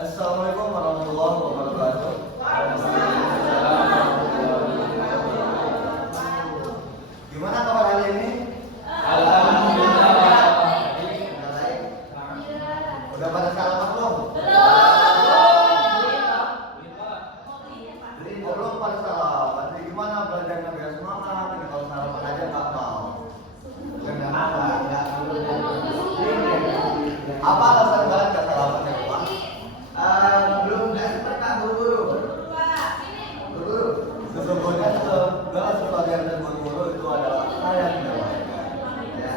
Assalamualaikum warahmatullahi wabarakatuh. Gimana kabar hari ini? Alhamdulillah. Udah baik? Udah pada sarapan belum? Belum pada sarapan. Jadi gimana belajarnya biar semangat? Ini kalau sarapan aja nggak mau. Kenapa? Apa alasan kalian nggak sarapan ya, Pak? Belum nggak sempat Pak Guru. Sesungguhnya segala sesuatu yang disebut guru itu adalah saya yang menyampaikan. Ya.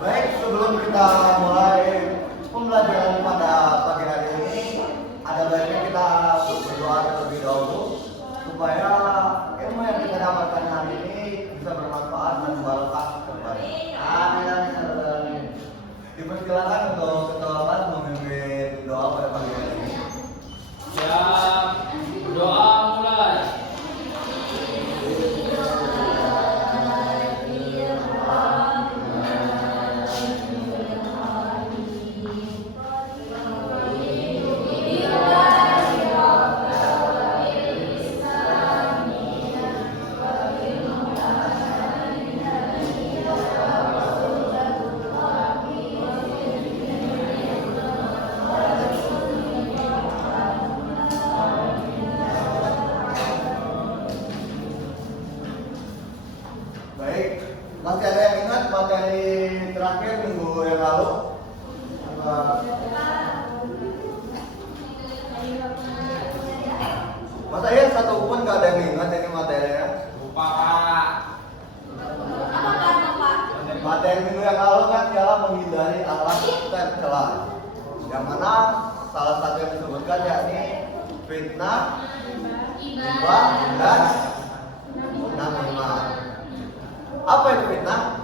Baik, sebelum kita mulai pembelajaran pada pagi hari ini, ada baiknya kita berdoa terlebih dahulu supaya ilmu yang kita dapatkan hari ini bisa bermanfaat dan barokah kepada. Amin. Dipersilakan untuk ketua kelas memimpin doa pada pagi hari ini. Siap. Doa mulai. Baik, masih ada yang ingat materi terakhir minggu yang lalu? Masa ya satu pun nggak ada yang ingat ini materinya? Lupa Pak. Materi minggu yang lalu kan ialah menghindari alat tercela, yang mana salah satu yang disebutkan yakni fitnah, ghibah, dan namimah. Apa itu fitnah?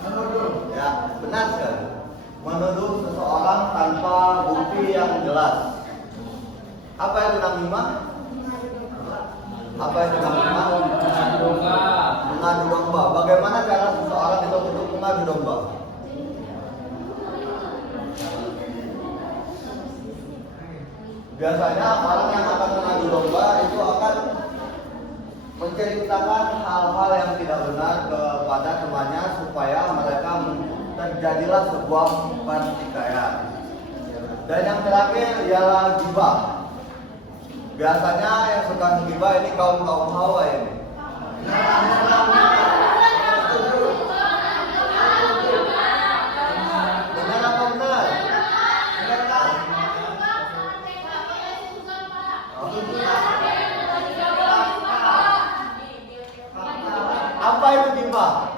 Menuduh. Ya, benar sekali. Menuduh seseorang tanpa bukti yang jelas. Apa itu namimah? Apa itu namimah? Mengadu domba. Bagaimana cara seseorang itu untuk mengadu domba? Biasanya orang yang akan mengadu domba itu akan menceritakan hal-hal yang tidak benar kepada temannya supaya mereka terjadilah sebuah pertikaian. Dan yang terakhir ialah ghibah. Biasanya yang suka ghibah ini kaum hawa ini. Benar apa benar? Benar kan? Apa itu ghibah?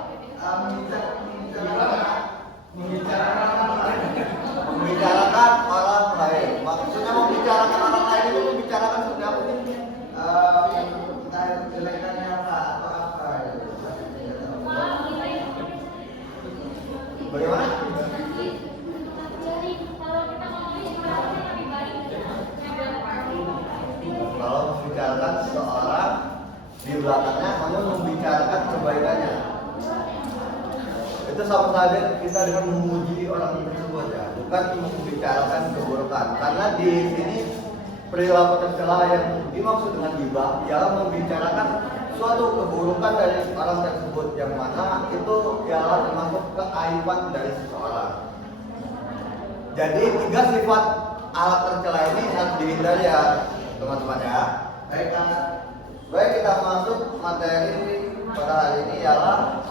Membicarakan orang lain. Maksudnya membicarakan orang lain itu membicarakan seperti apa sih? Entah itu kejelekannya apa atau apa. Bagaimana? Kalau membicarakan seseorang di belakangnya, namun membicarakan kebaikannya, itu sama saja kita dengan memuji orang tersebut ya, bukan membicarakan keburukan. Karena di sini perilaku tercela yang dimaksud dengan ghibah ialah membicarakan suatu keburukan dari orang tersebut, yang mana itu ialah termasuk keaiban dari seseorang. Jadi 3 sifat alat tercela ini harus dihindari ya teman-teman ya. Baik, kita masuk materi pada hari ini ialah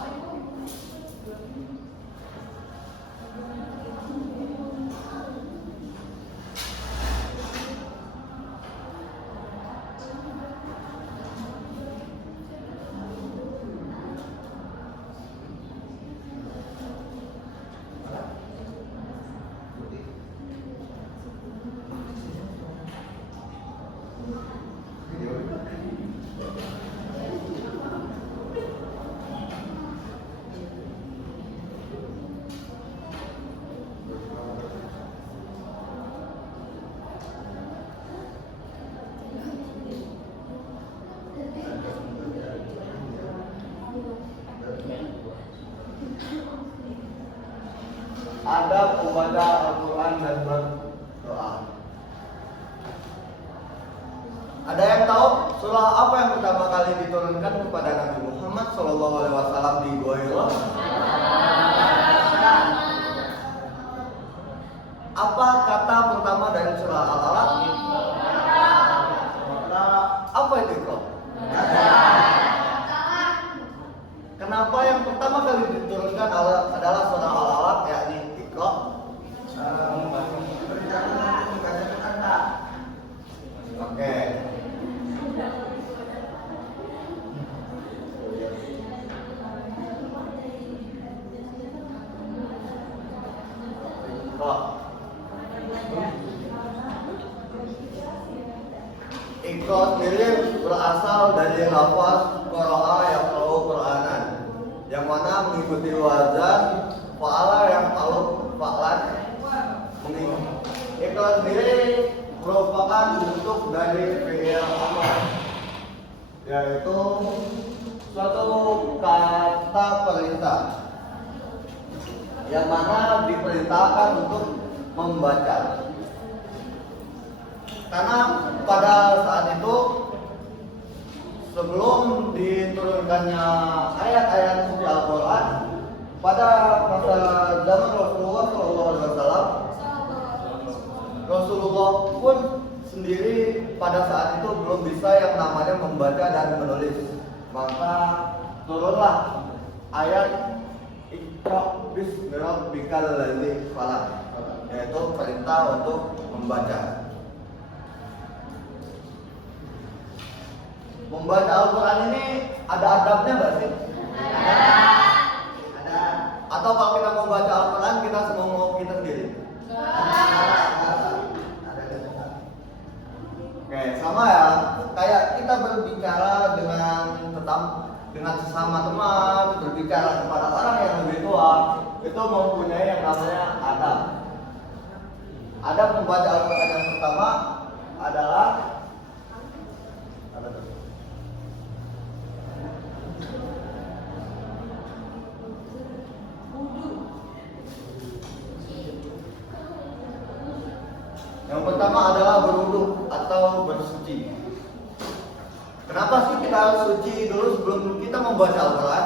adab membaca Al-Quran dan berdoa. Ada yang tahu surah apa yang pertama kali diturunkan kepada Nabi Muhammad SAW di Gua Hira? Apa kata pertama dari surah Al-Alaq? Apa itu Iqra? Kenapa yang pertama kali diturunkan adalah surah Al-Alaq, yakni Iqra? Oke. Iqra sendiri berasal dari lafaz qara'a yang tahu Qur'anan, yang mana mengikuti wazan fa'ala yang tahu fa'lan. Iqra sendiri merupakan bentuk dari fi'il amar, yaitu suatu kata perintah yang mana diperintahkan untuk membaca. Karena pada saat itu sebelum diturunkannya ayat-ayat suci Al-Quran, pada masa zaman Rasulullah SAW, Rasulullah pun sendiri pada saat itu belum bisa yang namanya membaca dan menulis. Maka turunlah ayat Iqra bismi rabbikal ladzi khalaq, yaitu perintah untuk membaca. Membaca Al-Quran ini ada adabnya nggak sih? Ada. Atau kalau kita mau baca Al-Quran kita semua mau kita sendiri? Oke, sama ya. Kayak kita berbicara dengan sesama teman, berbicara kepada orang yang lebih tua, itu mempunyai yang namanya adab. Adab membaca Al-Quran yang pertama adalah yang pertama adalah berwudu atau bersuci. Kenapa sih kita harus suci dulu sebelum kita membaca Al-Quran?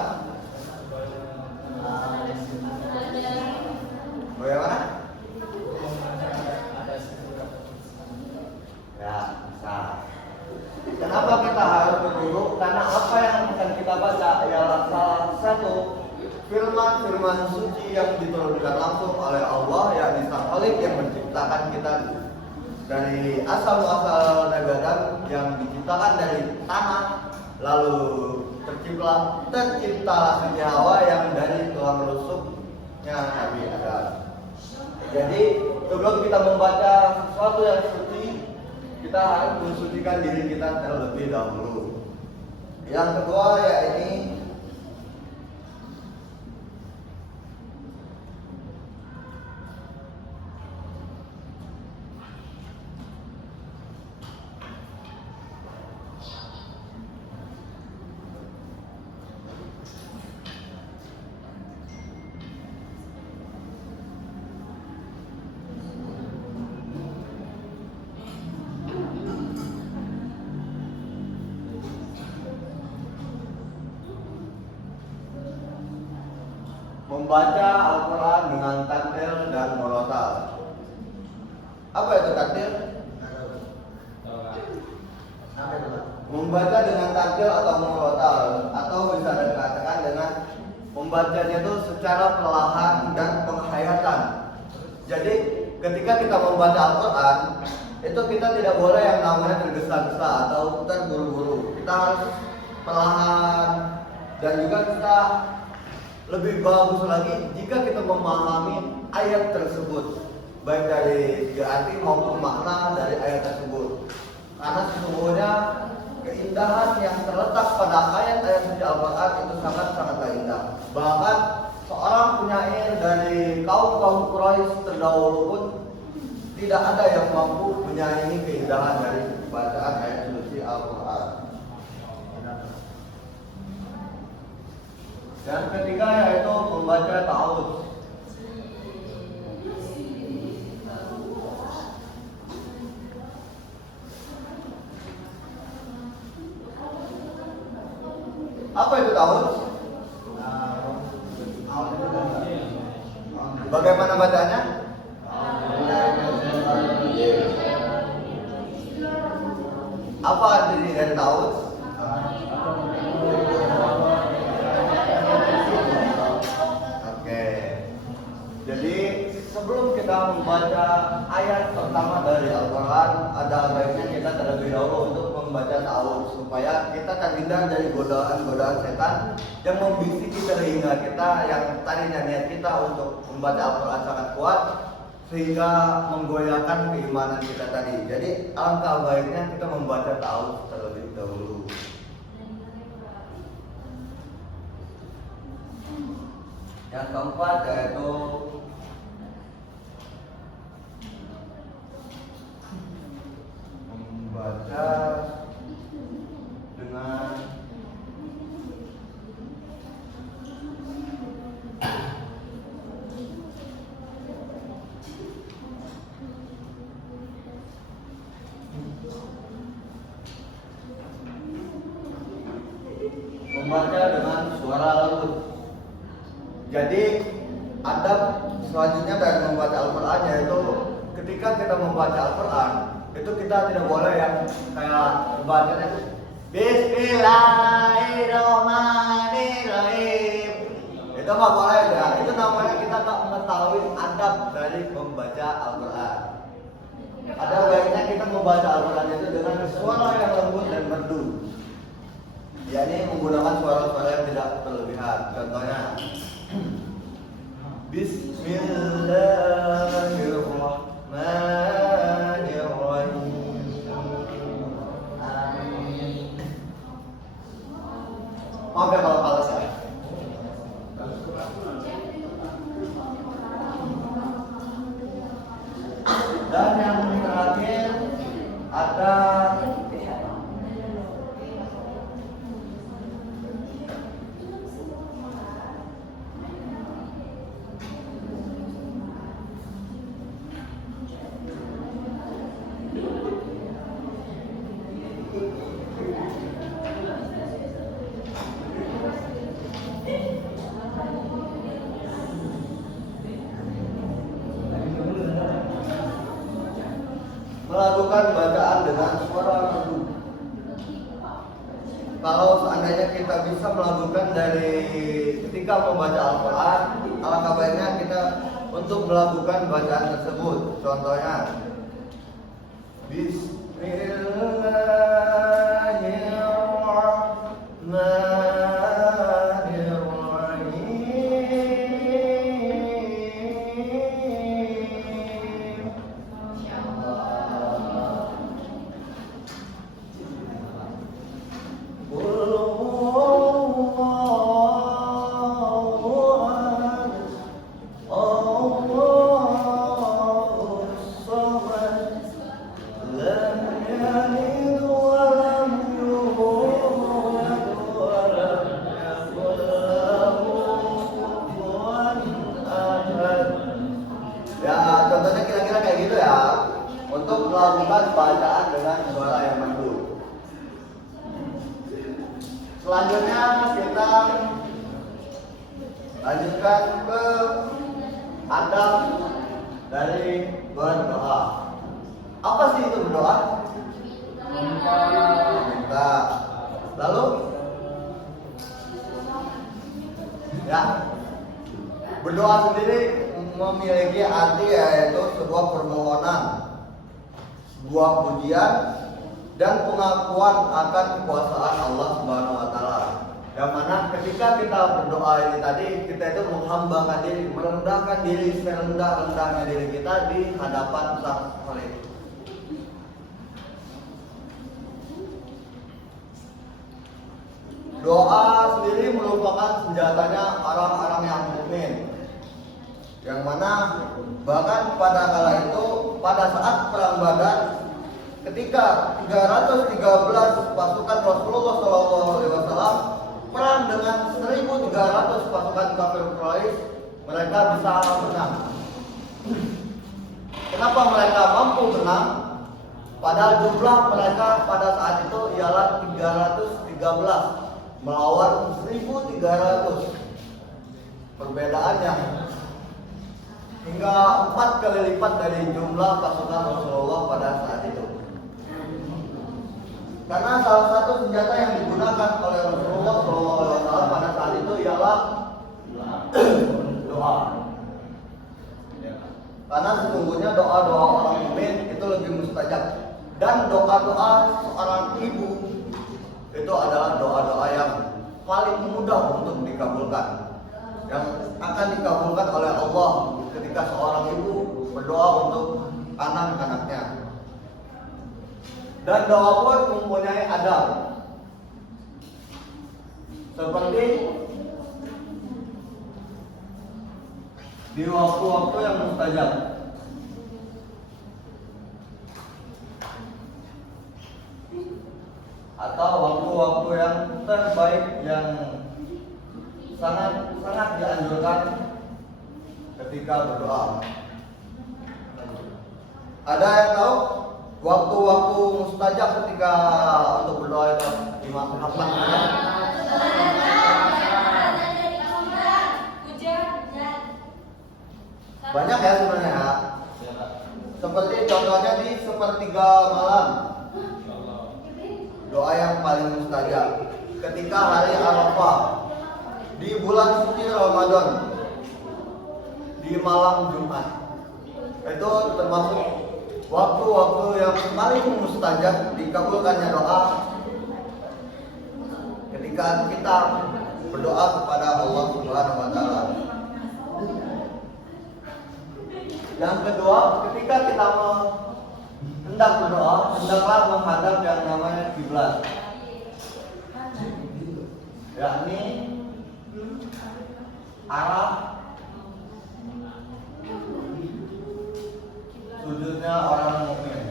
Bagaimana? Ya, bisa. Kenapa kita harus berwudu? Karena apa yang akan kita baca ialah salah satu firman suci yang diturunkan langsung oleh Allah, yakni Sang Khalik yang menciptakan kita dari asal-muasal nagadan, yang diciptakan dari tanah, lalu terciptalah senyawa yang dari tulang rusuknya Nabi Adam. Jadi sebelum kita membaca sesuatu yang suci, kita harus mensucikan diri kita terlebih dahulu. Yang kedua yakni membaca Al-Quran dengan tartil dan murotal. Apa itu tartil? Membaca dengan tartil atau murotal, atau bisa dikatakan dengan membacanya itu secara perlahan dan penghayatan. Jadi ketika kita membaca Al-Quran, itu kita tidak boleh yang namanya tergesa-gesa atau terburu-buru. Kita harus perlahan, dan juga kita lebih bagus lagi jika kita memahami ayat tersebut, baik dari arti maupun makna dari ayat tersebut. Karena sesungguhnya keindahan yang terletak pada ayat-ayat suci Al-Quran itu sangat-sangatlah indah. Bahkan seorang penyair dari kaum Quraisy terdahulu pun tidak ada yang mampu menyaingi keindahan dari bacaan ayat suci Al-Quran. Dan ketiga yaitu membaca ta'awudz. Bagaimana bacanya? Apa arti dari taus? Oke. Jadi sebelum kita membaca ayat pertama dari Al-Quran, ada baiknya kita terlebih dahulu untuk membaca taus supaya kita terhindar dari godaan-godaan setan yang membisiki telinga kita yang tadinya niat kita untuk membaca Al-Quran sangat kuat sehingga menggoyahkan keimanan kita tadi. Jadi alangkah baiknya kita membaca taus terlebih dahulu. Yang keempat yaitu membaca dengan suara lembut. Jadi adab selanjutnya dari membaca Al-Quran yaitu ketika kita membaca Al-Quran itu kita tidak boleh yang kayak bacanya itu Bismillahirrahmanirrahim. Itu nggak boleh ya. Itu namanya kita nggak mengetahui adab dari membaca Al-Quran. Ada baiknya kita membaca Al-Quran itu dengan suara yang lembut dan merdu. yakni menggunakan suara-suara yang tidak berlebihan. Contohnya Bismillahirrahmanirrahim. Maaf ya kalau kalah saya. Dan yang terakhir ada melakukan bacaan dengan suara merdu. Kalau seandainya kita bisa melakukan dari ketika membaca Al-Quran, alangkah baiknya kita untuk melakukan bacaan tersebut. Contohnya melakukan bacaan dengan suara yang merdu. Selanjutnya kita lanjutkan ke adab dari berdoa. Apa sih itu berdoa? Minta. Lalu ya, berdoa sendiri memiliki arti yaitu sebuah permohonan, sebuah pujian dan pengakuan akan kekuasaan Allah Subhanahu wa taala. Yang mana ketika kita berdoa ini tadi, kita itu menghambakan diri, merendahkan diri serendah-rendahnya diri kita di hadapan Sang Khalik. Doa sendiri merupakan senjatanya orang-orang yang mukmin. Yang mana bahkan pada kala itu, pada saat perang Badar, ketika 313 pasukan Rasulullah SAW perang dengan 1.300 pasukan kafir Quraisy, mereka bisa menang. Kenapa mereka mampu menang? Padahal jumlah mereka pada saat itu ialah 313 melawan 1.300. Perbedaannya hingga 4 kali lipat dari jumlah pasukan Rasulullah pada saat itu. Karena salah satu senjata yang digunakan oleh Rasulullah SAW pada saat itu ialah doa. Karena sesungguhnya doa-doa orang mukmin itu lebih mustajab, dan doa-doa seorang ibu itu adalah doa-doa yang paling mudah untuk dikabulkan, yang akan dikabulkan oleh Allah ketika seorang ibu berdoa untuk anak-anaknya. Dan doa pun mempunyai adab, seperti di waktu-waktu yang mustajab, atau waktu-waktu yang terbaik yang sangat dianjurkan ketika berdoa. Ada yang tahu waktu-waktu mustajab ketika untuk berdoa itu Imam Ahmad? Banyak ya sebenarnya. Seperti contohnya di sepertiga malam, doa yang paling mustajab ketika hari Arafah, di bulan suci Ramadan, di malam Jumat. Itu termasuk waktu-waktu yang paling mustajab dikabulkannya doa ketika kita berdoa kepada Allah Subhanahu wa taala. Yang kedua, ketika kita hendak berdoa, hendaklah menghadap yang namanya kiblat, yakni arah sujudnya orang mukmin.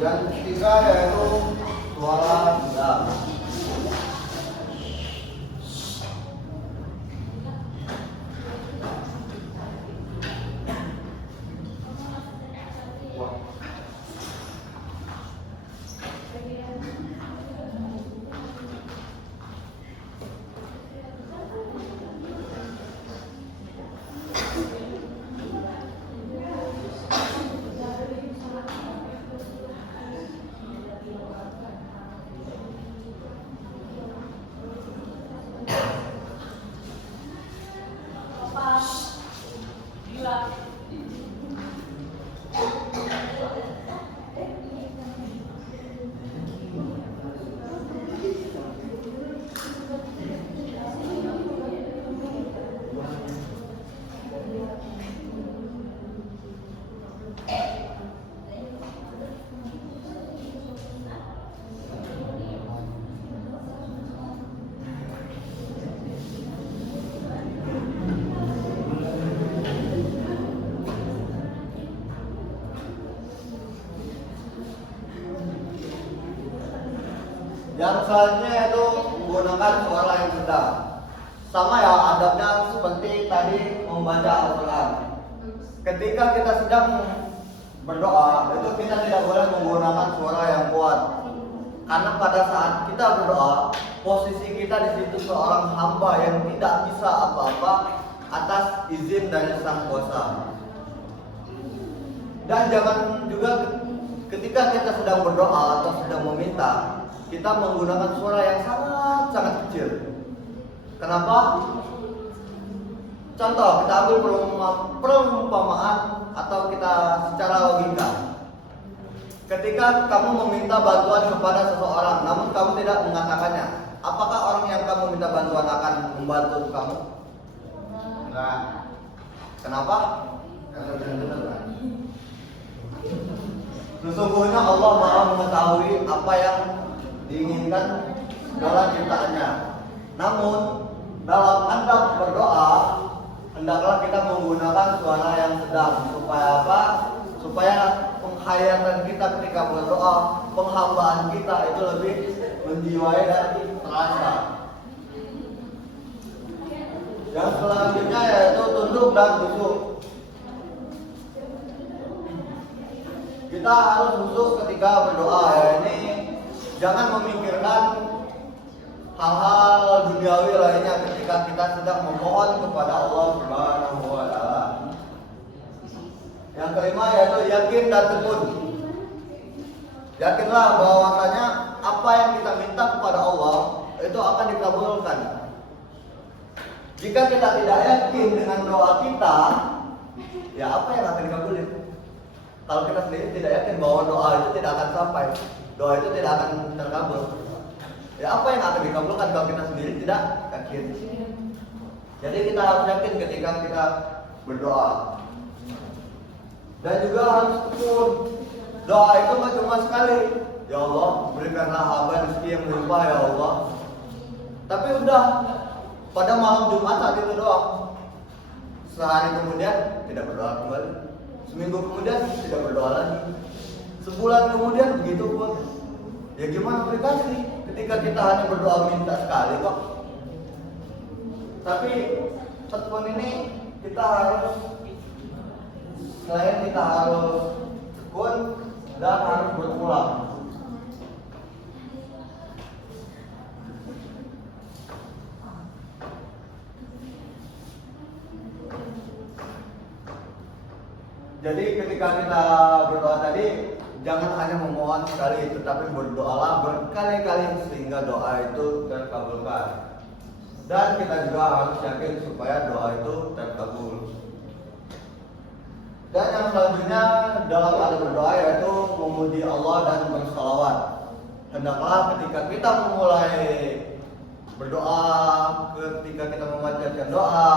Yang ketiga yaitu suara sedang. Yang selanjutnya yaitu menggunakan suara yang sedang. Sama ya adabnya seperti tadi membaca Al-Quran. Ketika kita sedang berdoa, itu kita tidak boleh menggunakan suara yang kuat. Karena pada saat kita berdoa, posisi kita di situ seorang hamba yang tidak bisa apa-apa atas izin dari Sang Kuasa. Dan jangan juga ketika kita sedang berdoa atau sedang meminta, kita menggunakan suara yang sangat kecil. Kenapa? Contoh, kita ambil perumpamaan atau kita secara logika. Ketika kamu meminta bantuan kepada seseorang, namun kamu tidak mengatakannya, apakah orang yang kamu minta bantuan akan membantu kamu? Enggak. Kenapa? Karena benar-benar. Sesungguhnya Allah Maha mengetahui apa yang diinginkan dalam ciptaannya. Namun dalam adab berdoa, hendaklah kita menggunakan suara yang sedang. Supaya apa? Supaya penghayatan kita ketika berdoa, penghambaan kita itu lebih menjiwai dan terasa. Yang selanjutnya yaitu tunduk dan khusyuk. kita harus khusus ketika berdoa ya. Ini jangan memikirkan hal-hal duniawi lainnya ketika kita sedang memohon kepada Allah Subhanahu wa taala. Yang kelima yaitu yakin dan tekun. Yakinlah bahwasanya apa yang kita minta kepada Allah itu akan dikabulkan. Jika kita tidak yakin dengan doa kita, ya apa yang akan dikabulkan? Kalau kita sendiri tidak yakin bahwa doa itu tidak akan sampai, doa itu tidak akan terkabul, ya apa yang akan dikabulkan kalau kita sendiri tidak yakin? Jadi kita harus yakin ketika kita berdoa. Dan juga harus tekun. Doa itu nggak cuma sekali, ya Allah berikanlah hamba rezeki yang melimpah ya Allah. Tapi udah pada malam Jumat saat itu doang. Sehari kemudian tidak berdoa kembali. Seminggu kemudian tidak berdoa lagi. Sebulan kemudian begitu pun. Ya gimana mereka sih ketika kita hanya berdoa minta sekali kok. Tapi tekun ini kita harus, selain kita harus tekun dan harus berulang. Jadi ketika kita berdoa tadi, jangan hanya memohon sekali, tetapi berdoalah berkali-kali sehingga doa itu terkabulkan. Dan kita juga harus yakin supaya doa itu terkabul. Dan yang selanjutnya dalam hal berdoa yaitu memuji Allah dan bersalawat. Hendaklah ketika kita memulai berdoa, ketika kita membacakan doa,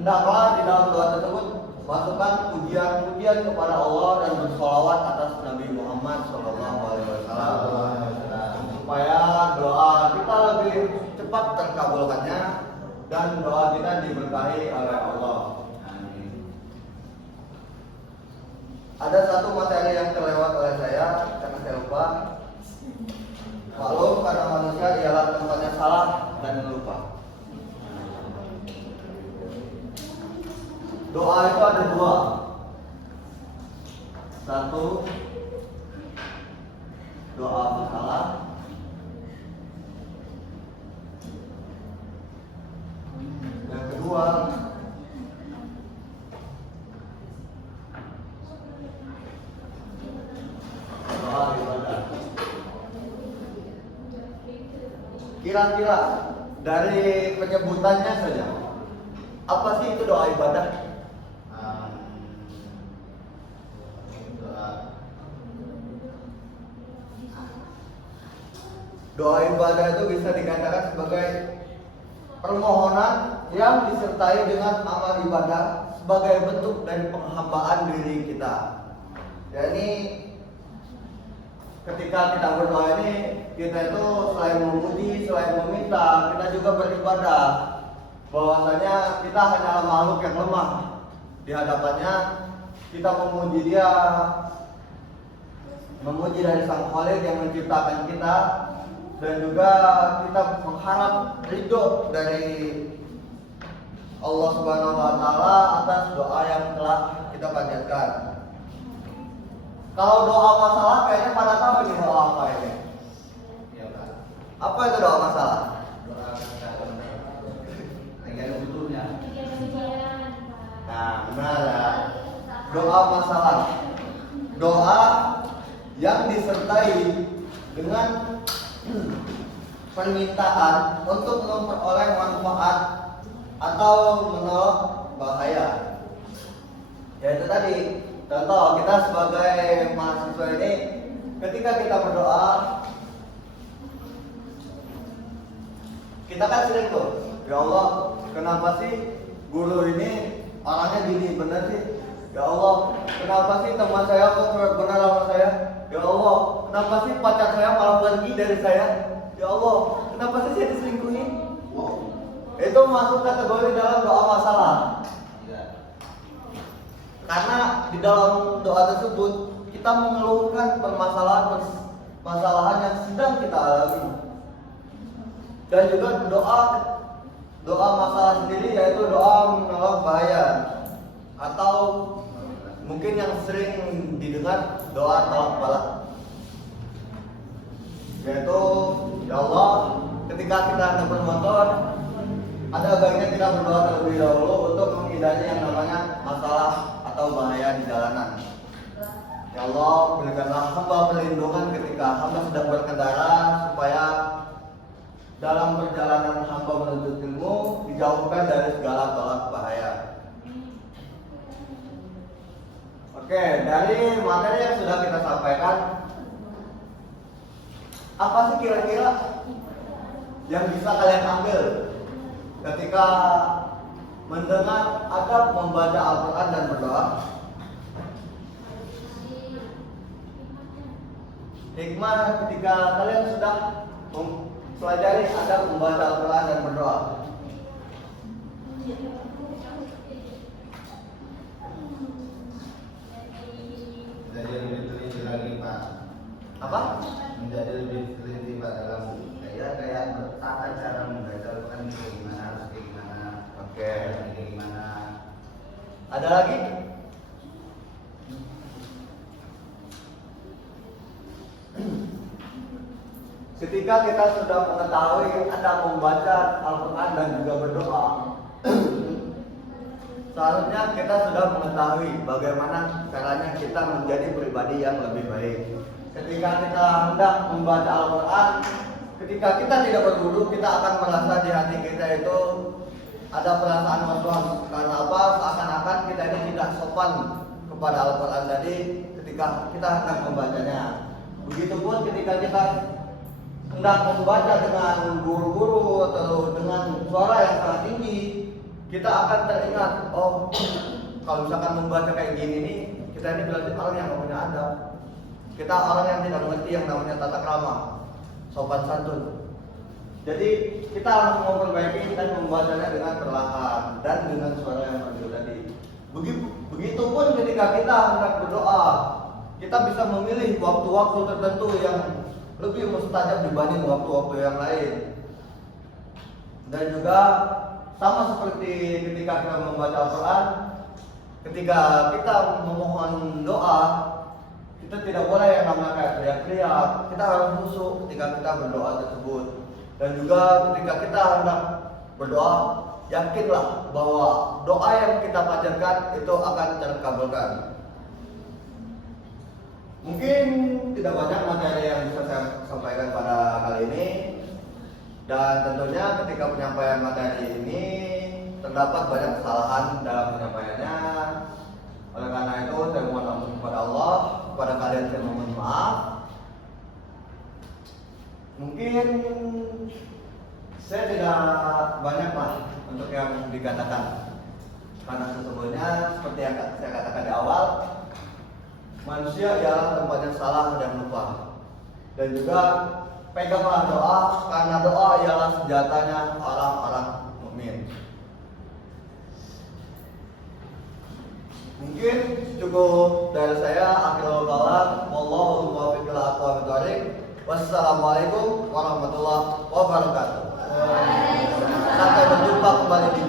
hendaklah di dalam doa tersebut masukkan pujian-pujian kepada Allah dan bersalawat atas Nabi Muhammad SAW, supaya doa kita lebih cepat terkabulkannya dan doa kita diberkahi oleh Allah. Ada satu materi yang terlewat oleh saya karena saya lupa. Maklum karena manusia ialah tempatnya salah dan lupa. Doa itu ada dua. Satu, doa masalah. Yang kedua, doa ibadah. Kira-kira dari penyebutannya saja, apa sih itu doa ibadah? Doa ibadah itu bisa dikatakan sebagai permohonan yang disertai dengan amal ibadah sebagai bentuk dari penghambaan diri kita. Jadi ketika kita berdoa ini, kita itu selain memuji, selain meminta, kita juga beribadah. Bahwasanya kita hanyalah makhluk yang lemah. Di hadapannya kita memuji Dia, memuji dari Sang Khalik yang menciptakan kita, dan juga kita mengharap ridho dari Allah Subhanahu wa taala atas doa yang telah kita panjatkan. Kalau doa masalah kayaknya pada tahu ini doa apa ini? Ya, Pak. Apa itu doa masalah? Doa dengan butuhnya. Nah, benar ya. Doa masalah. Doa yang disertai dengan permintaan untuk memperoleh manfaat atau menolak bahaya. Yaitu tadi, contoh kita sebagai mahasiswa ini, ketika kita berdoa, kita kan sering tuh, ya Allah, kenapa sih guru ini orangnya gini bener sih? Ya Allah, kenapa sih teman saya kok benar sama saya? Ya Allah, kenapa sih pacar saya malah pergi dari saya? Ya Allah, kenapa sih saya diselingkuhi? Wow. Itu masuk kategori dalam doa masalah. Ya. Karena di dalam doa tersebut kita mengeluhkan permasalahan yang sedang kita alami. Dan juga doa masalah sendiri yaitu doa menolak bahaya, atau mungkin yang sering didengar doa tolak balak, yaitu ya Allah, ketika kita hendak bermotor, ada baiknya kita berdoa terlebih dahulu untuk menghindari yang namanya masalah atau bahaya di jalanan. Ya Allah, berikanlah hamba perlindungan ketika hamba sedang berkendara, supaya dalam perjalanan hamba menuntut ilmu dijauhkan dari segala tolak bahaya. Oke, dari materi yang sudah kita sampaikan, apa sih kira-kira yang bisa kalian ambil ketika mendengar adab membaca Al-Quran dan berdoa? Hikmah ketika kalian sudah mempelajari adab membaca Al-Quran dan berdoa. Menjadi lebih teliti lagi Pak. Apa? Menjadi lebih teliti Pak dalam kayak bertata cara membaca Al-Quran kayak gimana, harus kayak gimana. Oke. Kayak gimana. Ada lagi? Ketika kita sudah mengetahui adab membaca Al-Quran dan juga berdoa, seharusnya kita sudah mengetahui bagaimana caranya kita menjadi pribadi yang lebih baik. Ketika kita hendak membaca Al-Quran, ketika kita tidak berwudu, kita akan merasa di hati kita itu ada perasaan was-was. Karena apa? Seakan-akan kita ini tidak sopan kepada Al-Quran tadi ketika kita hendak membacanya. Begitupun ketika kita hendak membaca dengan buru-buru atau dengan suara yang sangat tinggi, kita akan teringat, oh kalau misalkan membaca kayak gini nih, kita ini berarti orang yang tidak punya adab. Kita orang yang tidak mengerti yang namanya tata krama, sopan santun. Jadi kita harus memperbaiki dan membacanya dengan perlahan dan dengan suara yang merdu tadi. Begitupun ketika kita hendak berdoa, kita bisa memilih waktu-waktu tertentu yang lebih mustajab dibanding waktu-waktu yang lain. Dan juga sama seperti ketika kita membaca Al-Quran, ketika kita memohon doa, kita tidak boleh yang namanya kayak teriak-teriak. Kita harus khusyuk ketika kita berdoa tersebut. Dan juga ketika kita hendak berdoa, yakinlah bahwa doa yang kita panjatkan itu akan terkabulkan. Mungkin tidak banyak materi yang bisa saya sampaikan pada kali ini, dan tentunya ketika penyampaian materi ini terdapat banyak kesalahan dalam penyampaiannya. Oleh karena itu saya mohon ampun kepada Allah, kepada kalian saya mohon maaf. Mungkin saya tidak banyak lah untuk yang dikatakan, karena sesungguhnya seperti yang saya katakan di awal, manusia ialah tempat yang salah dan lupa. Dan juga peganglah doa, karena doa ialah senjatanya orang-orang mukmin. Mungkin cukup dari saya. Akhirul kalam, wallahu muwaffiq ila aqwamit thoriq. Wassalamualaikum warahmatullahi wabarakatuh. Sampai berjumpa kembali di